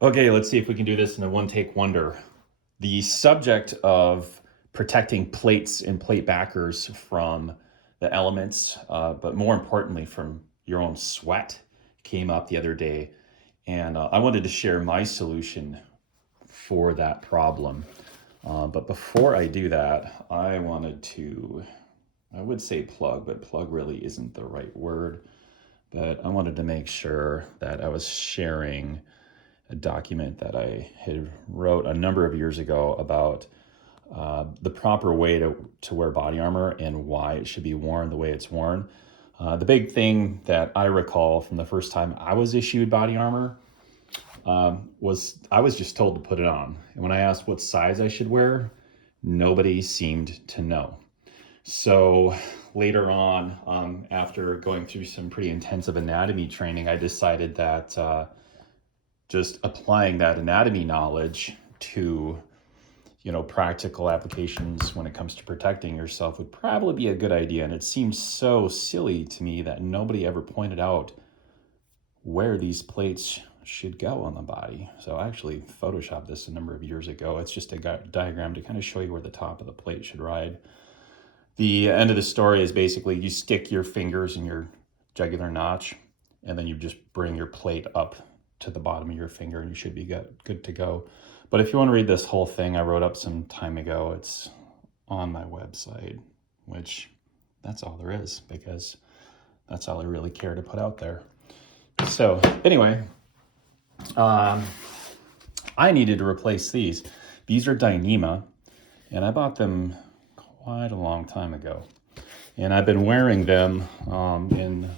Okay, let's see if we can do this in a one-take wonder. The subject of protecting plates and plate backers from the elements, but more importantly from your own sweat, came up the other day. And I wanted to share my solution for that problem. But before I do that, I wanted to, I would say plug, but plug really isn't the right word. But I wanted to make sure that I was sharing a document that I had wrote a number of years ago about the proper way to wear body armor and why it should be worn the way it's worn. The big thing that I recall from the first time I was issued body armor was I was just told to put it on. And when I asked what size I should wear, nobody seemed to know. So later on, after going through some pretty intensive anatomy training, I decided that just applying that anatomy knowledge to practical applications when it comes to protecting yourself would probably be a good idea. And it seems so silly to me that nobody ever pointed out where these plates should go on the body. So I actually photoshopped this a number of years ago. It's just a diagram to kind of show you where the top of the plate should ride. The end of the story is basically you stick your fingers in your jugular notch and then you just bring your plate up to the bottom of your finger and you should be good to go. But if you want to read this whole thing I wrote up some time ago, it's on my website, which that's all there is because that's all I really care to put out there. So anyway, I needed to replace these. These are Dyneema and I bought them quite a long time ago. And I've been wearing them in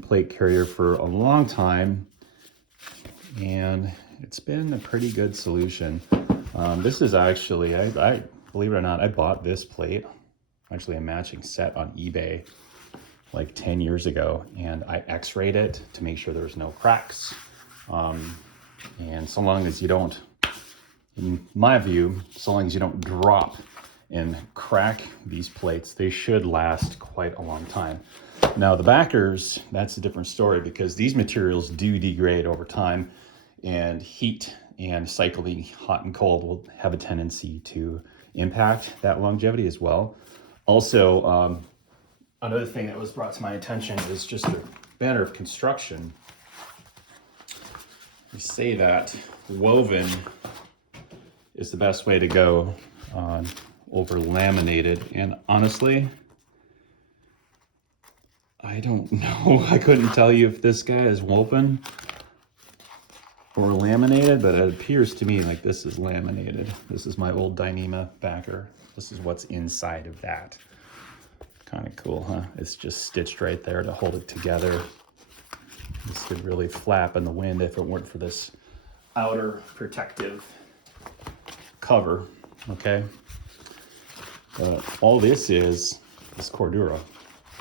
plate carrier for a long time. And it's been a pretty good solution. This is actually, I believe it or not, I bought this plate, actually a matching set on eBay like 10 years ago. And I x-rayed it to make sure there's no cracks. And so long as you don't, in my view, so long as you don't drop and crack these plates, they should last quite a long time. Now the backers, that's a different story because these materials do degrade over time and heat and cycling hot and cold will have a tendency to impact that longevity as well. Also, another thing that was brought to my attention is just a matter of construction. We say that woven is the best way to go over laminated, and honestly, I don't know. I couldn't tell you if this guy is woven or laminated, but it appears to me like this is laminated. This is my old Dyneema backer. This is what's inside of that. Kind of cool, huh? It's just stitched right there to hold it together. This could really flap in the wind if it weren't for this outer protective cover, okay? All this is Cordura,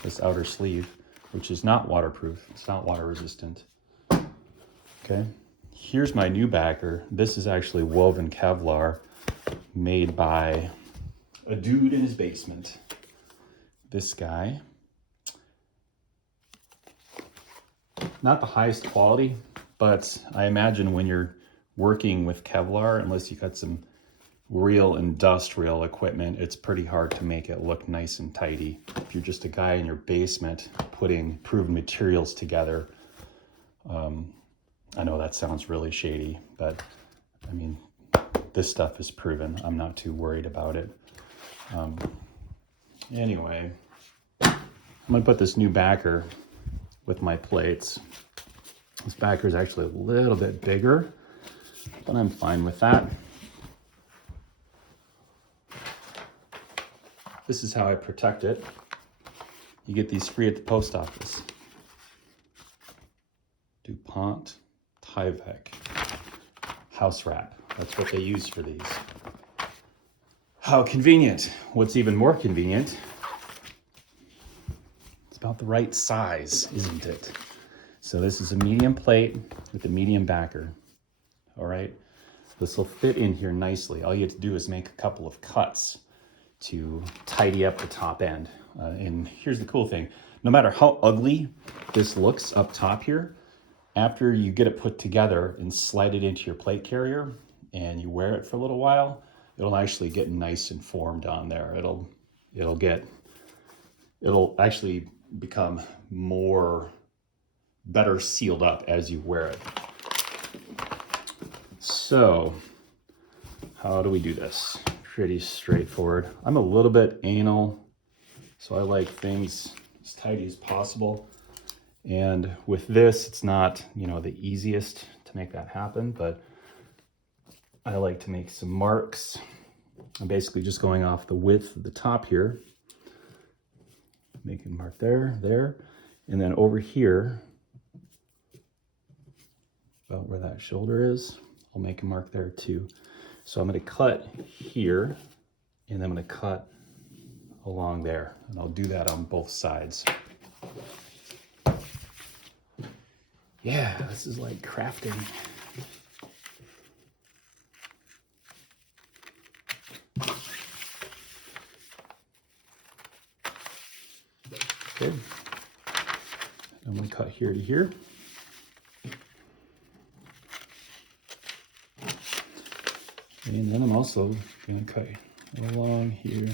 this outer sleeve, which is not waterproof. It's not water resistant. Okay, here's my new backer. This is actually woven Kevlar made by a dude in his basement. This guy, not the highest quality, but I imagine when you're working with Kevlar, unless you got some real industrial equipment, it's pretty hard to make it look nice and tidy. If you're just a guy in your basement putting proven materials together, I know that sounds really shady, but I mean, this stuff is proven. I'm not too worried about it. Anyway, I'm gonna put this new backer with my plates. This backer is actually a little bit bigger, but I'm fine with that. This is how I protect it. You get these free at the post office. DuPont Tyvek house wrap. That's what they use for these. How convenient. What's even more convenient, it's about the right size, isn't it? So this is a medium plate with a medium backer. All right, this will fit in here nicely. All you have to do is make a couple of cuts to tidy up the top end. And here's the cool thing. No matter how ugly this looks up top here, after you get it put together and slide it into your plate carrier and you wear it for a little while, it'll actually get nice and formed on there. It'll actually become better sealed up as you wear it. So how do we do this? Pretty straightforward. I'm a little bit anal, so I like things as tidy as possible. And with this, it's not, the easiest to make that happen, but I like to make some marks. I'm basically just going off the width of the top here, making a mark there, and then over here, about where that shoulder is, I'll make a mark there too. So I'm going to cut here, and I'm going to cut along there, and I'll do that on both sides. Yeah, this is like crafting. Good. I'm going to cut here to here. And then I'm also going to cut along here.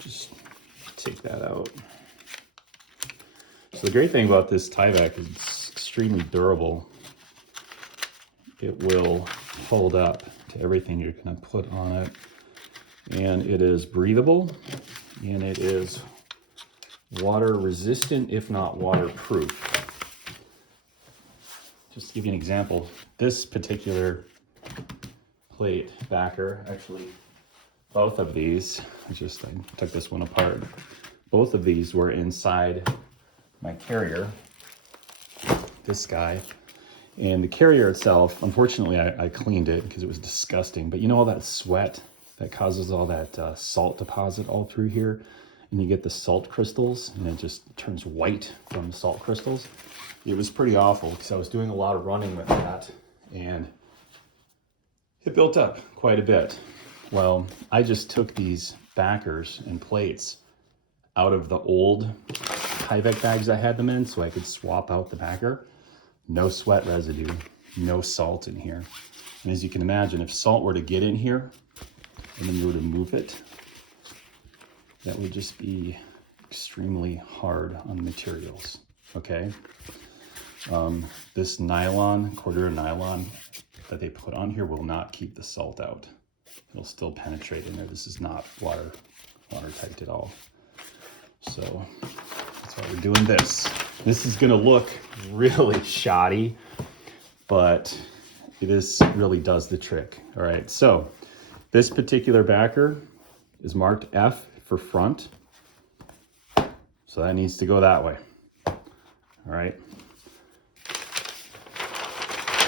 Just take that out. So the great thing about this Tyvek is it's extremely durable. It will hold up to everything you're going to put on it. And it is breathable, and it is water resistant, if not waterproof. Just to give you an example, this particular plate backer, actually both of these, I took this one apart. Both of these were inside my carrier, this guy. And the carrier itself, unfortunately, I cleaned it because it was disgusting. But all that sweat that causes all that salt deposit all through here, and you get the salt crystals, and it just turns white from the salt crystals. It was pretty awful because I was doing a lot of running with that, and it built up quite a bit. Well, I just took these backers and plates out of the old Tyvek bags I had them in so I could swap out the backer. No sweat residue, no salt in here. And as you can imagine, if salt were to get in here and then you were to move it, that would just be extremely hard on materials, okay? This nylon, quarter nylon that they put on here will not keep the salt out. It'll still penetrate in there. This is not watertight at all. So that's why we're doing this. This is gonna look really shoddy, but it really does the trick. All right, so this particular backer is marked F for front. So that needs to go that way. All right.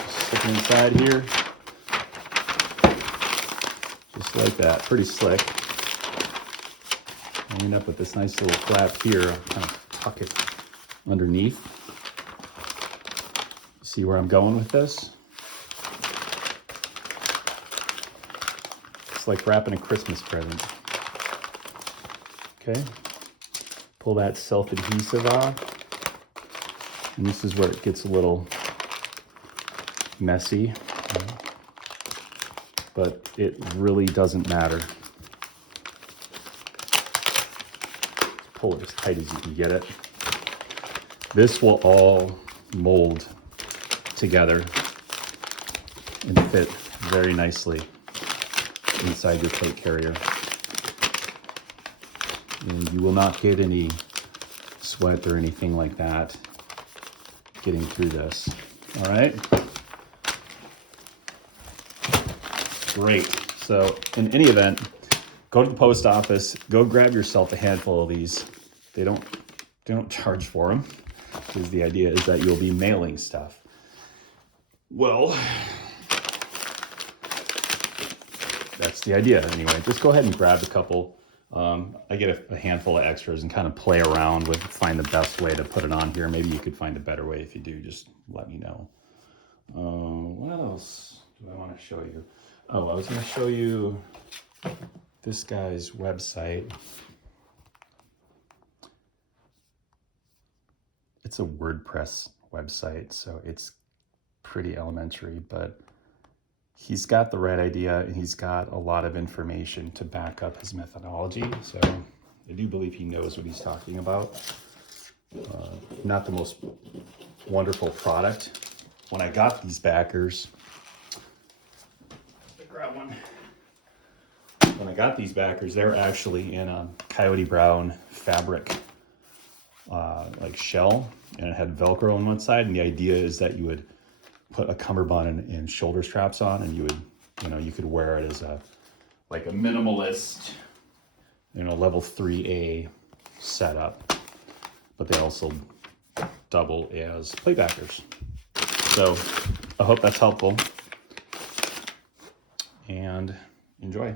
Stick it inside here. Just like that, pretty slick. I end up with this nice little flap here. I'll kind of tuck it underneath. See where I'm going with this? It's like wrapping a Christmas present. Okay, pull that self-adhesive off. And this is where it gets a little messy, but it really doesn't matter. Pull it as tight as you can get it. This will all mold together and fit very nicely inside your plate carrier. And you will not get any sweat or anything like that getting through this. All right. Great. So in any event, go to the post office, go grab yourself a handful of these. They don't charge for them, because the idea is that you'll be mailing stuff. Well, that's the idea anyway. Just go ahead and grab a couple. I get a handful of extras and kind of play around with, find the best way to put it on here. Maybe you could find a better way. If you do, just let me know. What else do I want to show you? Oh, I was going to show you this guy's website. It's a WordPress website, so it's pretty elementary, but he's got the right idea and he's got a lot of information to back up his methodology. So I do believe he knows what he's talking about. Not the most wonderful product. When I got these backers, grab one. When I got these backers, they're actually in a Coyote Brown fabric like shell, and it had Velcro on one side. And the idea is that you would put a cummerbund and shoulder straps on, and you would, you could wear it as like a minimalist, level 3A setup. But they also double as plate backers. So I hope that's helpful, and enjoy.